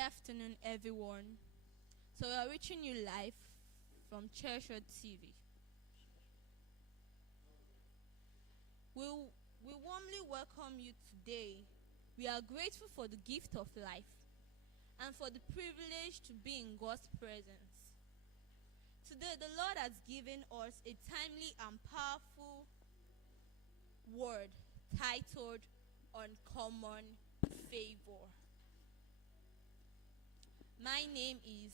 afternoon, everyone. So we are reaching you live from Chershot TV. We warmly welcome you today. We are grateful for the gift of life and for the privilege to be in God's presence. Today, the Lord has given us a timely and powerful word titled Uncommon Favour. My name is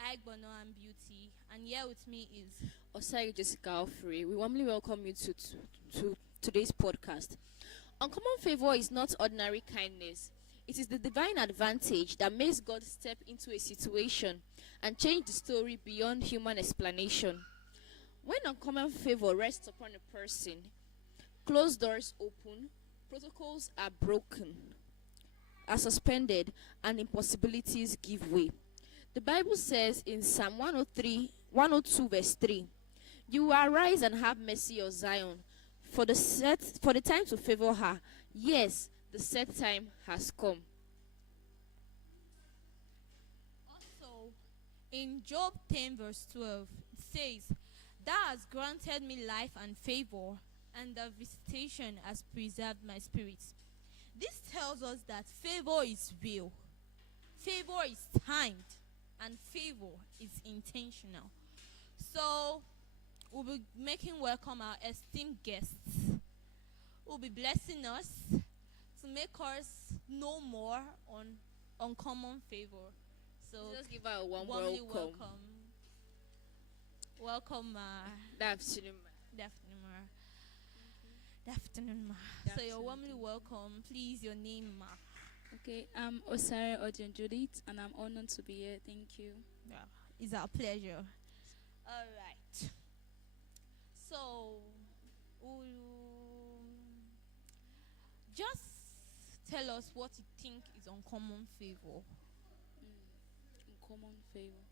Aigbono and Beauty, and here with me is Osai Jessica Alfrey. We warmly welcome you to today's podcast. Uncommon favor is not ordinary kindness. It is the divine advantage that makes God step into a situation and change the story beyond human explanation. When uncommon favor rests upon a person, closed doors open, protocols are broken, are suspended, and impossibilities give way. The Bible says in Psalm 102 verse 3, "You will arise and have mercy on Zion, for the time to favor her. Yes, the set time has come." also in Job 10 verse 12. It says, "Thou hast granted me life and favor, and thy visitation has preserved my spirit." This tells us that favor is real, favor is timed, and favor is intentional. So, we'll be making welcome our esteemed guests who will be blessing us to make us know more on uncommon favor. So, Just give her a warm warmly welcome. Welcome, Good afternoon. Good afternoon, ma. Good afternoon, ma. Good So, you're afternoon. warmly welcome. Please, your name, ma. Okay, I'm Osare Odion Judith, and I'm honored to be here. Thank you. Yeah, it's our pleasure. All right. So, just tell us what you think is uncommon favor. Uncommon favor.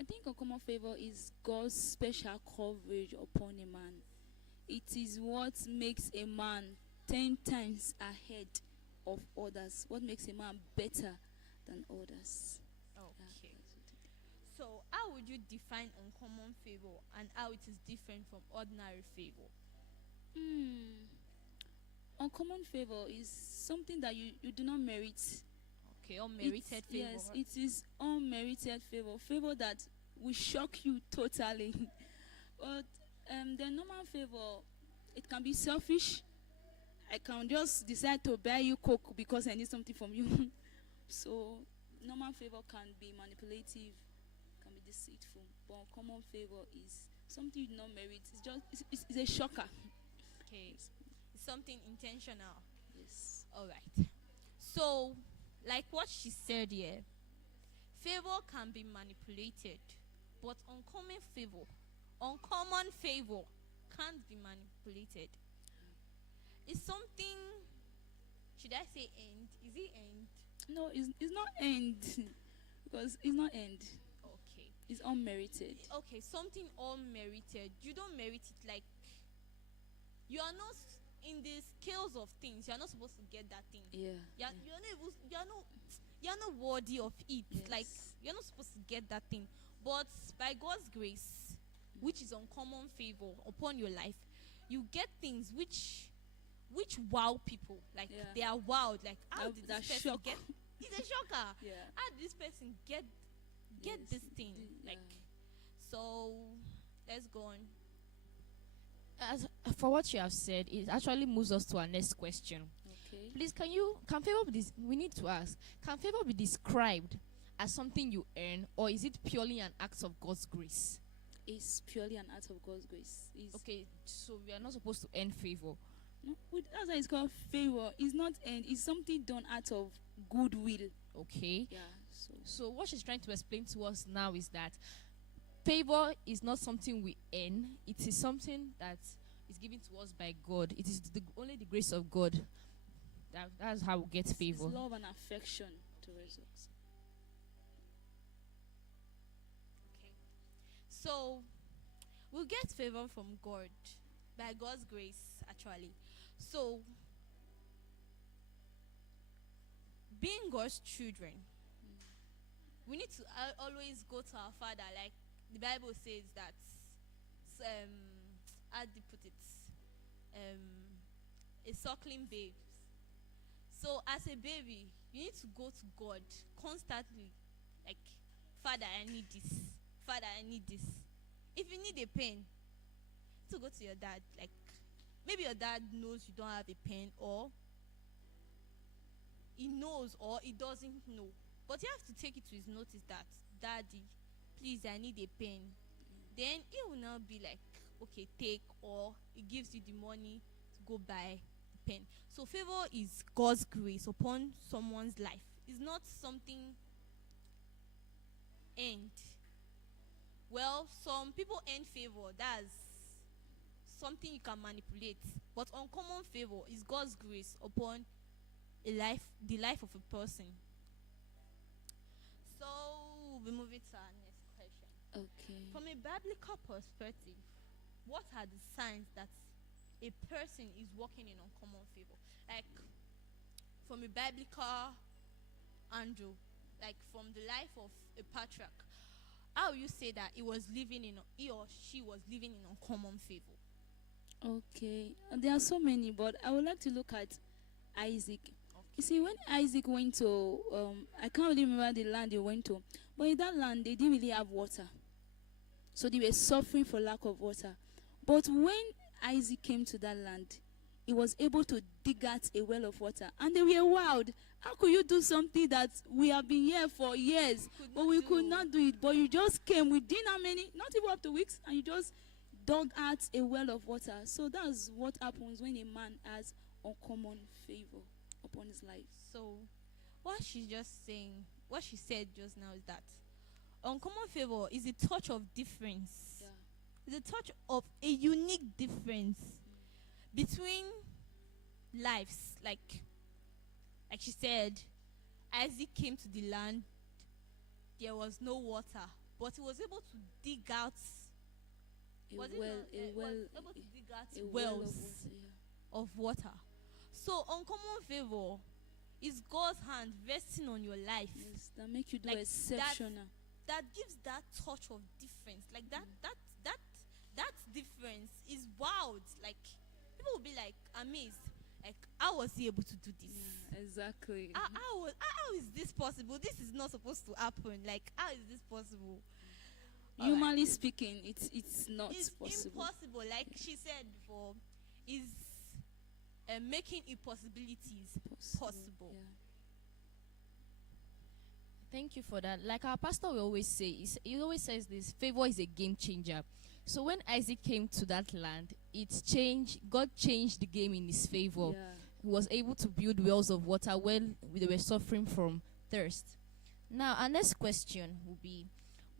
I think uncommon favor is God's special coverage upon a man. It is what makes a man 10 times ahead of others. What makes a man better than others. Okay. So, how would you define uncommon favor and how it is different from ordinary favor? Uncommon favor is something that you do not merit. Okay, unmerited favor. Yes, it is unmerited favor. Favor that will shock you totally. But the normal favor, it can be selfish. I can just decide to buy you Coke because I need something from you. So normal favor can be manipulative, can be deceitful. But uncommon favor is something you do not merit. It's a shocker. Okay. It's something intentional. Yes. All right. So, like what she said here, favor can be manipulated, but uncommon favor can't be manipulated. It's something, should I say end? Is it end? No, it's not end because it's not end. Okay. It's unmerited. Okay, something unmerited. You don't merit it, like you are not in the scales of things. You are not supposed to get that thing. Yeah. You're not worthy of it. Yes. Like you're not supposed to get that thing. But by God's grace, which is uncommon favor upon your life, you get things which wow people. Like Yeah. they are wowed. Like how did That this person shock. get? It's a shocker. Yeah. How did this person get Yes. this thing? Yeah. Like so. Let's go on. As for what you have said, it actually moves us to our next question. Okay. Please, can favor be this? We need to ask: can favor be described as something you earn, or is it purely an act of God's grace? It's purely an act of God's grace. Okay, so we are not supposed to earn favor. No, that's why it's called favor. It's not end. It's something done out of goodwill. Okay. Yeah. So what she's trying to explain to us now is that favor is not something we earn. It is something that is given to us by God. It is only the grace of God. That's how we get favor. It's love and affection towards us. Okay. So we'll get favor from God by God's grace, actually. So being God's children, we need to always go to our Father, like the Bible says that. How do you put it? A suckling babe. So as a baby, you need to go to God constantly, like, Father, I need this. Father, I need this. If you need a pen, to go to your dad. Like, maybe your dad knows you don't have a pen, or he knows or he doesn't know. But you have to take it to his notice that, Daddy, please, I need a pen. Then he will now be like, okay, take, or he gives you the money to go buy the pen. So favor is God's grace upon someone's life. It's not something earned. Well, some people earn favor. That's something you can manipulate. But uncommon favor is God's grace upon the life of a person. So we'll be moving to our next question. Okay. From a biblical perspective, what are the signs that a person is walking in uncommon favor? Like, from a biblical angle, like from the life of a patriarch, how will you say that he or she was living in uncommon favor? Okay. There are so many, but I would like to look at Isaac. You see, when Isaac went to, I can't really remember the land they went to, but in that land, they didn't really have water. So they were suffering for lack of water. But when Isaac came to that land, he was able to dig out a well of water. And they were wild. How could you do something that we have been here for years, but we could not do it? But you just came within how many, not even up to weeks, and you just dug out a well of water. So that's what happens when a man has uncommon favor upon his life. So what she said just now is that uncommon favor is a touch of difference. Yeah. It's a touch of a unique difference between lives. Like she said, Isaac came to the land, there was no water, but he was able to dig out wells of water. So uncommon favor is God's hand resting on your life. Yes, that make you do Like exceptional. That gives that touch of difference. Like that difference is wild. Like, people will be like amazed. Like, how was he able to do this? Yeah, exactly. How is this possible? This is not supposed to happen. Like, how is this possible? Humanly speaking, it's not It's possible. impossible. Like she said before, is making impossibilities possible. Yeah. Thank you for that. Like our pastor will always say, he always says this: favor is a game changer. So when Isaac came to that land, God changed the game in his favor. Yeah. He was able to build wells of water when they were suffering from thirst. Now, our next question will be,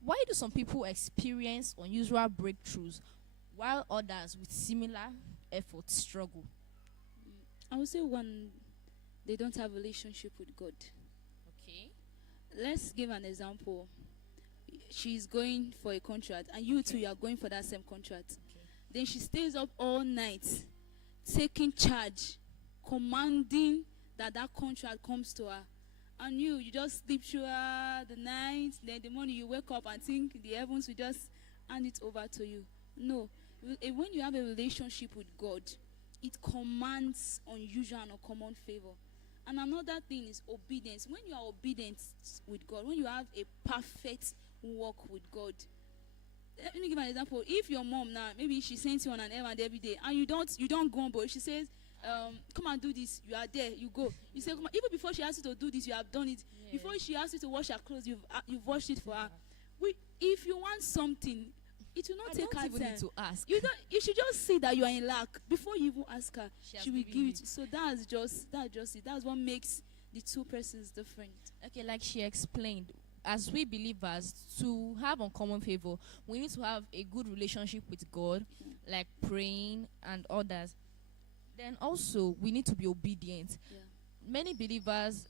why do some people experience unusual breakthroughs while others with similar efforts struggle? I would say one, they don't have a relationship with God. Okay. Let's give an example. She's going for a contract, and you too, you are going for that same contract. Okay. Then she stays up all night, taking charge, commanding that contract comes to her. And you just sleep through the night. Then the morning you wake up and think the heavens will just hand it over to you. No. When you have a relationship with God, it commands unusual and uncommon favor. And another thing is obedience. When you are obedient with God, when you have a perfect walk with God. Let me give an example. If your mom now, maybe she sends you on an errand every day, and you don't go on board. She says, come and do this. You are there. You go. You say, come on. Even before she asks you to do this, you have done it. Yes. Before she asks you to wash her clothes, you've washed it for her. If you want something, it will not take her even time. need to ask. You should just see that you are in lack before you even ask her. She has She will given give you. it. So that's just it. That's what makes the two persons different. Okay, like she explained, as we believers, to have uncommon favor, we need to have a good relationship with God, like praying and others. Then also, we need to be obedient. Yeah. Many believers,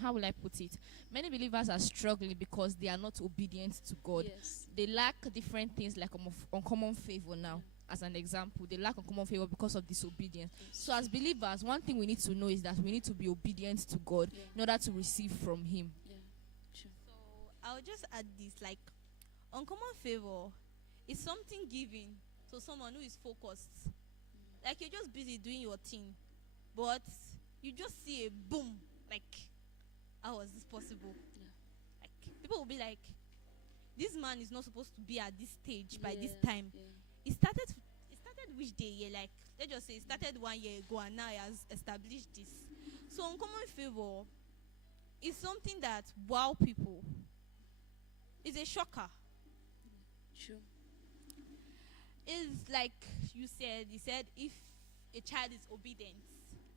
how will I put it? Many believers are struggling because they are not obedient to God. Yes. They lack different things like uncommon favor now. as an example, they lack uncommon favor because of disobedience. So as believers, one thing we need to know is that we need to be obedient to God in order to receive from Him. So I'll just add this, like, uncommon favor is something given to someone who is focused. Like, you're just busy doing your thing, but you just see a boom, like, how was this possible? Like, people will be like, this man is not supposed to be at this stage by this time. It started which day? Yeah, like, let's just say it started 1 year ago and now he has established this. So uncommon favor is something that wow people. It's a shocker. True. It's like you said, if a child is obedient,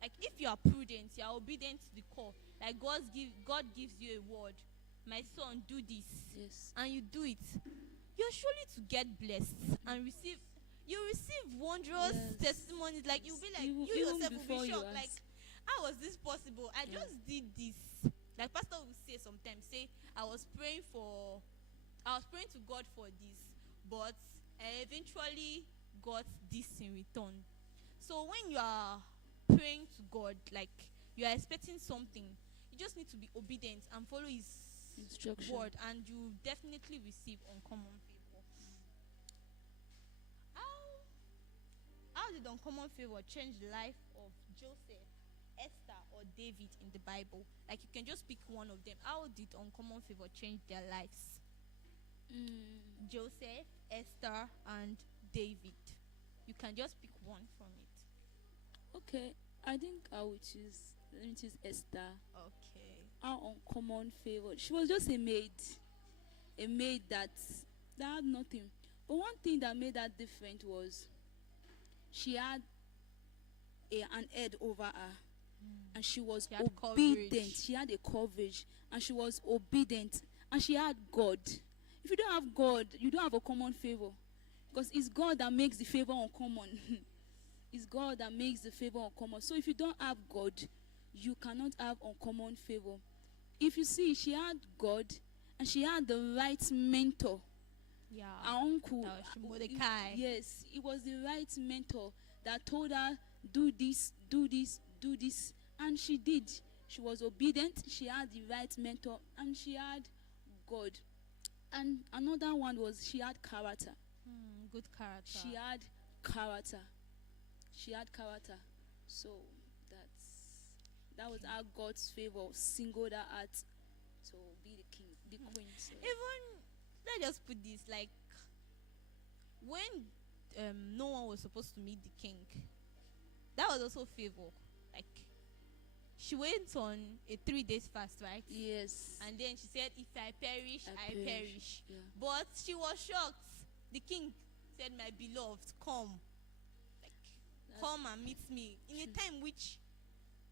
like if you are prudent, you are obedient to the call. Like God gives you a word, my son, do this. Yes. And you do it, you're surely to get blessed and receive wondrous testimonies. Like you'll be like, you yourself will be shocked, like, how was this possible? I just did this. Like pastor will say sometimes, say I was praying to God for this, but I eventually got this in return. So when you are praying to God, like you are expecting something, you just need to be obedient and follow His instruction word, and you definitely receive uncommon favor. How did uncommon favor change the life of Joseph, Esther, or David in the Bible? Like you can just pick one of them. How did uncommon favor change their lives? Joseph, Esther, and David. You can just pick one from it. Okay, I think I will choose. Let me choose Esther. Okay. Our uncommon favor. She was just a maid that had nothing. But one thing that made her different was she had an head over her, and she was obedient. Coverage. She had a coverage, and she was obedient, and she had God. If you don't have God, you don't have a common favor, because it's God that makes the favor uncommon. It's God that makes the favor uncommon. So if you don't have God, you cannot have uncommon favor. If you see, she had God, and she had the right mentor. Yeah. Her uncle. That was Mordecai. Yes, it was the right mentor that told her, do this, do this, do this. And she did. She was obedient. She had the right mentor, and she had God. And another one was she had character. Good character. She had character. She had character. So that was how God's favor singled her out to be the king, the queen. So. Even, let's just put this, like, when no one was supposed to meet the king, that was also favor. Like, she went on a 3 days fast, right? Yes. And then she said, if I perish, I perish. Yeah. But she was shocked. The king said, my beloved, come. Like, come and meet me. In a time which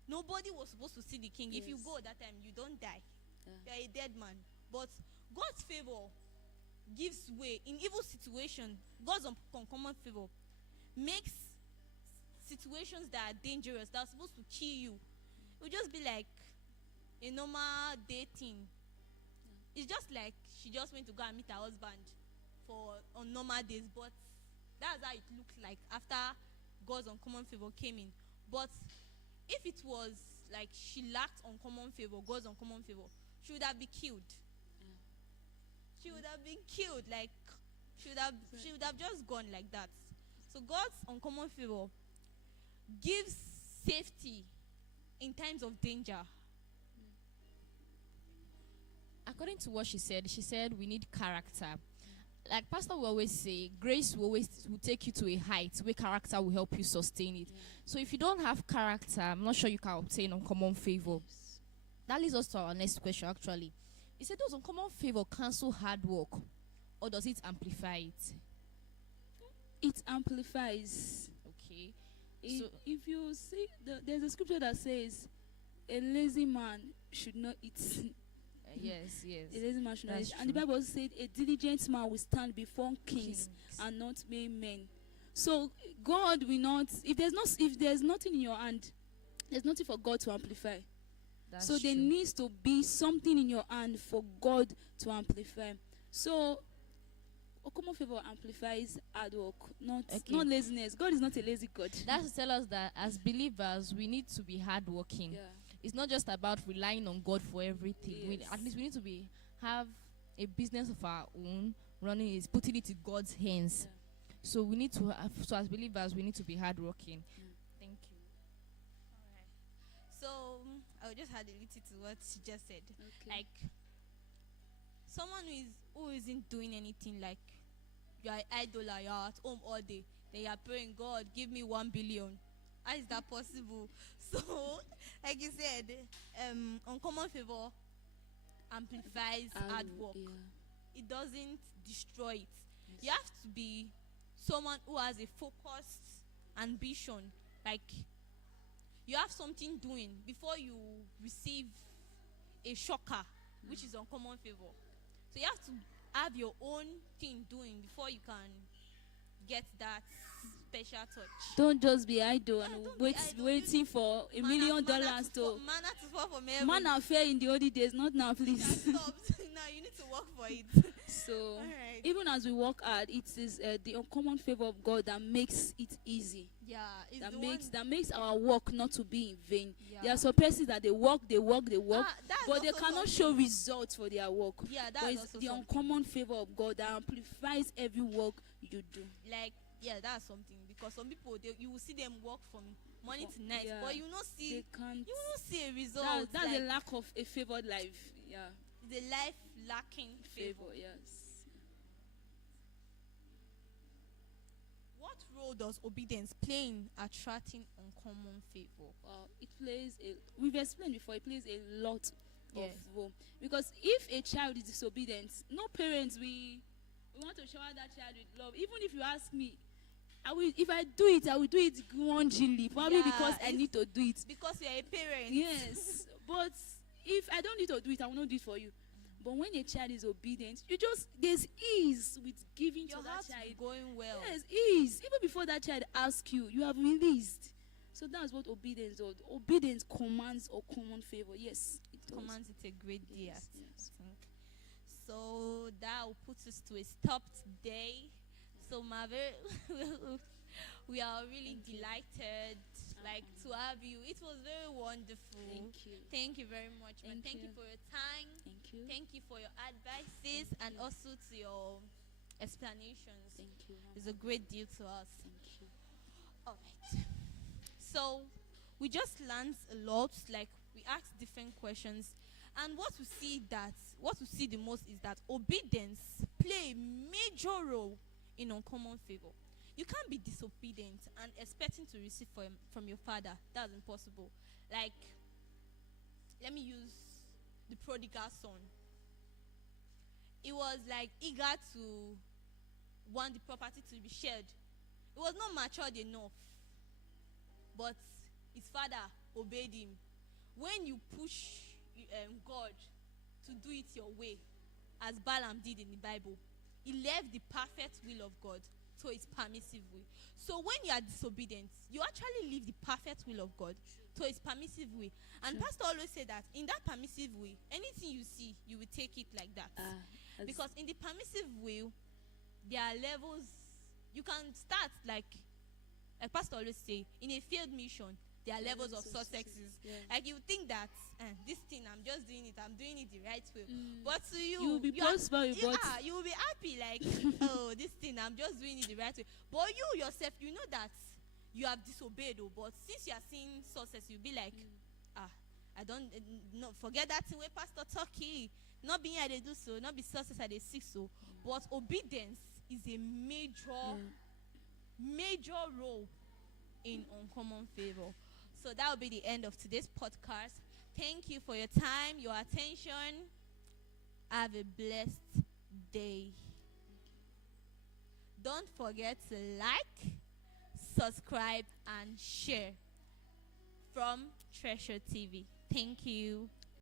nobody was supposed to see the king. If you go that time, you don't die. You're a dead man. But God's favor gives way. In evil situations, God's uncommon favor makes situations that are dangerous, that are supposed to kill you. It would just be like a normal dating. It's just like she just went to go and meet her husband on normal days, but that's how it looked like after God's uncommon favor came in. But if it was like she lacked uncommon favor, God's uncommon favor, she would have been killed. She would have been killed. Like she would have just gone like that. So God's uncommon favor gives safety in times of danger. According to what she said we need character. Like Pastor will always say, grace will take you to a height where character will help you sustain it. So if you don't have character, I'm not sure you can obtain uncommon favor. That leads us to our next question, actually. He said, does uncommon favor cancel hard work, or does it amplify it? It amplifies. Okay. If you see, there's a scripture that says, a lazy man should not eat. Yes. A lazy man should not That's eat. And the true. Bible said, a diligent man will stand before kings and not men. So God will not, if there's nothing in your hand, there's nothing for God to amplify. That's so there true. needs to be something in your hand for God to amplify. So uncommon favor amplifies hard work, not Okay. not laziness. God is not a lazy God. That's to tell us that as believers, we need to be hardworking. Yeah. It's not just about relying on God for everything. Yes. At least we need to have a business of our own, running it, putting it in God's hands. Yeah. So we need to have, so as believers, we need to be hardworking. Thank you. Alright. So I will just add a little to what she just said. Okay. Like someone who isn't doing anything, like you are idle, you are at home all day, then you are praying, God, give me 1 billion. How is that possible? So, like you said, uncommon favor amplifies hard work. Yeah. It doesn't destroy it. Yes. You have to be someone who has a focused ambition. Like you have something doing before you receive a shocker, which is uncommon favor. So you have to have your own thing doing before you can get that special touch. Don't just be idle and don't be idle. waiting for $1 million to Manna to fall from heaven. manna fair in the olden days, not now, please. Stop. Now you need to work for it. So Alright. even as we work hard, it is the uncommon favor of God that makes it easy. Yeah, it's That the makes our work not to be in vain. Yeah. There are some persons that they work, that's but they also cannot something. show results for their work. Yeah, But that's it's also the something. uncommon favor of God that amplifies every work you do. Like, yeah, that's something, because some people, you will see them work from morning to night, Yeah. but you not see They can't. you will not see a result. That's like, a lack of a favored life. Yeah, the life lacking favor. Yes. What role does obedience play in attracting uncommon favor? Well, it plays we've explained before, it plays a lot Yes. of role. Because if a child is disobedient, no parents, we want to shower that child with love. Even if you ask me, if I do it, I will do it grudgingly, probably Yeah, because I need to do it. Because you're a parent. Yes, but if I don't need to do it, I will not do it for you. But when a child is obedient, there's ease with giving Your to heart that is child. going well. Yes, ease. Even before that child asks you, you have released. So that's what obedience does. Obedience commands or common favor. Yes, it does. Commands it a great deal. Yes, yes. I think. So that will put us to a stop today. So Marvel, we are really delighted to have you. It was very wonderful. Thank you. Thank you very much. Thank you you. for your time. Thank you. Thank you for your advices and also to your explanations. Thank you. It's a great deal to us. Thank you. All right. So we just learned a lot. Like we asked different questions, and what we see the most is that obedience play a major role in uncommon favor. You can't be disobedient and expecting to receive from your father. That's impossible. Like, let me use the prodigal son. He was like eager to want the property to be shared. He was not matured enough, but his father obeyed him. When you push God to do it your way, as Balaam did in the Bible, he left the perfect will of God to his permissive way. So when you are disobedient, you actually leave the perfect will of God to his permissive way. And Pastor always said that in that permissive way, anything you see, you will take it like that. Because in the permissive will, there are levels. You can start like Pastor always say, in a failed mission, there are levels of successes. Yeah. Like you think that this thing, I'm doing it the right way. But to you will be prosperous, but you will be happy like, oh, this thing, I'm just doing it the right way. But you yourself, you know that you have disobeyed. But since you are seeing success, you'll be like, I don't no forget that thing where Pastor talking. Not being able to do so, not be success at a seek so. But obedience is a major role in uncommon favor. So that will be the end of today's podcast. Thank you for your time, your attention. Have a blessed day. Don't forget to like, subscribe, and share from Treasure TV. Thank you.